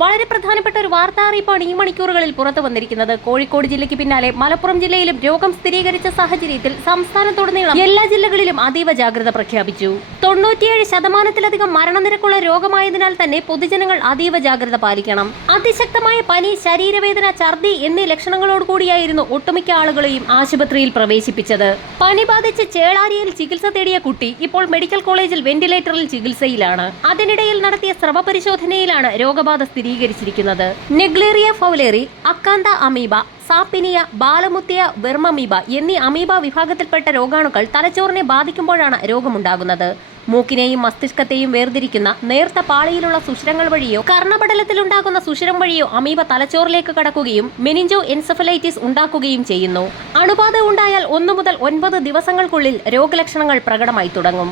വളരെ പ്രധാനപ്പെട്ട ഒരു വാർത്താ അറിയിപ്പാണ് ഈ മണിക്കൂറുകളിൽ പുറത്തു വന്നിരിക്കുന്നത്. കോഴിക്കോട് ജില്ലയ്ക്ക് പിന്നാലെ മലപ്പുറം ജില്ലയിലും രോഗം സ്ഥിരീകരിച്ച സാഹചര്യത്തിൽ സംസ്ഥാനത്തുടനീളം എല്ലാ ജില്ലകളിലും അതീവ ജാഗ്രത പ്രഖ്യാപിച്ചു. 97% മരണനിരക്കുള്ള രോഗമായതിനാൽ തന്നെ പൊതുജനങ്ങൾ അതീവ ജാഗ്രത പാലിക്കണം. അതിശക്തമായ പനി, ശരീരവേദന, ഛർദി എന്നീ ലക്ഷണങ്ങളോടുകൂടിയായിരുന്നു ഒട്ടുമിക്ക ആളുകളെയും ആശുപത്രിയിൽ പ്രവേശിപ്പിച്ചത്. പനി ബാധിച്ച് ചേളാരിയിൽ ചികിത്സ തേടിയ കുട്ടി ഇപ്പോൾ മെഡിക്കൽ കോളേജിൽ വെന്റിലേറ്ററിൽ ചികിത്സയിലാണ്. അതിനിടയിൽ നടത്തിയ സ്രവ പരിശോധനയിലാണ് രോഗബാധ സ്ഥിരീകരിച്ചിരിക്കുന്നത്. Naegleria fowleri, Acanthamoeba, Sappinia, Balamuthia Vermamoeba എന്നീ അമീബ വിഭാഗത്തിൽപ്പെട്ട രോഗാണുക്കൾ തലച്ചോറിനെ ബാധിക്കുമ്പോഴാണ് രോഗമുണ്ടാകുന്നത്. മൂക്കിനെയും മസ്തിഷ്കത്തെയും വേർതിരിക്കുന്ന നേർത്ത പാളിയിലുള്ള സുഷിരങ്ങൾ വഴിയോ കർണപടലത്തിലുണ്ടാകുന്ന സുഷിരം വഴിയോ അമീബ തലച്ചോറിലേക്ക് കടക്കുകയും മെനിഞ്ചോ എൻസെഫലൈറ്റിസ് ഉണ്ടാക്കുകയും ചെയ്യുന്നു. അണുബാധ ഉണ്ടായാൽ 1 മുതൽ 9 ദിവസങ്ങൾക്കുള്ളിൽ രോഗലക്ഷണങ്ങൾ പ്രകടമായി തുടങ്ങും.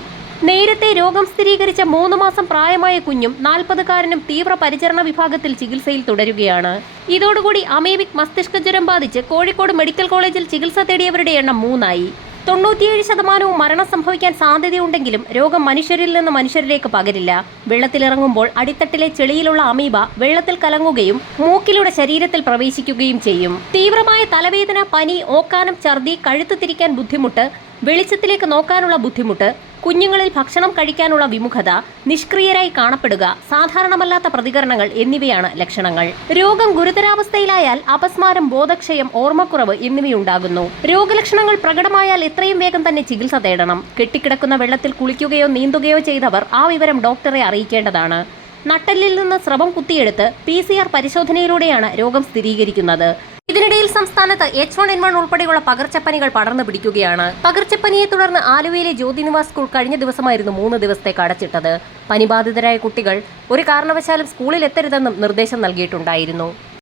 നേരത്തെ രോഗം സ്ഥിരീകരിച്ച 3 മാസം പ്രായമായ കുഞ്ഞും 40കാരനും തീവ്ര പരിചരണ വിഭാഗത്തിൽ ചികിത്സയിൽ തുടരുകയാണ്. ഇതോടുകൂടി അമീബിക് മസ്തിഷ്ക ജ്വരം ബാധിച്ച് കോഴിക്കോട് മെഡിക്കൽ കോളേജിൽ ചികിത്സ തേടിയവരുടെ എണ്ണം 3 ആയി. 97% മരണം സംഭവിക്കാൻ സാധ്യതയുണ്ടെങ്കിലും രോഗം മനുഷ്യരിൽ നിന്ന് മനുഷ്യരിലേക്ക് പകരില്ല. വെള്ളത്തിലിറങ്ങുമ്പോൾ അടിത്തട്ടിലെ ചെളിയിലുള്ള അമീബ വെള്ളത്തിൽ കലങ്ങുകയും മൂക്കിലൂടെ ശരീരത്തിൽ പ്രവേശിക്കുകയും ചെയ്യും. തീവ്രമായ തലവേദന, പനി, ഓക്കാനം, ഛർദി, കഴുത്ത് തിരിക്കാൻ ബുദ്ധിമുട്ട്, വെളിച്ചത്തിലേക്ക് നോക്കാനുള്ള ബുദ്ധിമുട്ട്, കുഞ്ഞുങ്ങളിൽ ഭക്ഷണം കഴിക്കാനുള്ള വിമുഖത, നിഷ്ക്രിയരായി കാണപ്പെടുക, സാധാരണമല്ലാത്ത പ്രതികരണങ്ങൾ എന്നിവയാണ് ലക്ഷണങ്ങൾ. രോഗം ഗുരുതരാവസ്ഥയിലായാൽ അപസ്മാരം, ബോധക്ഷയം, ഓർമ്മക്കുറവ് എന്നിവയുണ്ടാകുന്നു. രോഗലക്ഷണങ്ങൾ പ്രകടമായാൽ എത്രയും വേഗം തന്നെ ചികിത്സ തേടണം. കെട്ടിക്കിടക്കുന്ന വെള്ളത്തിൽ കുളിക്കുകയോ നീന്തുകയോ ചെയ്തവർ ആ വിവരം ഡോക്ടറെ അറിയിക്കേണ്ടതാണ്. നട്ടെല്ലിൽ നിന്ന് സ്രവം കുത്തിയെടുത്ത് PCR പരിശോധനയിലൂടെയാണ് രോഗം സ്ഥിരീകരിക്കുന്നത്. ഇതിനിടയിൽ സംസ്ഥാനത്ത് H1N1 ഉൾപ്പെടെയുള്ള പകർച്ചപ്പനികൾ പടർന്നു പിടിക്കുകയാണ്. പകർച്ചപ്പനിയെ തുടർന്ന് ആലുവയിലെ ജ്യോതിനിവാസ് സ്കൂൾ കഴിഞ്ഞ ദിവസമായിരുന്നു 3 ദിവസത്തേക്ക് അടച്ചിട്ടത്. പനിബാധിതരായ കുട്ടികൾ ഒരു കാരണവശാലും സ്കൂളിൽ എത്തരുതെന്നും നിർദ്ദേശം നൽകിയിട്ടുണ്ടായിരുന്നു.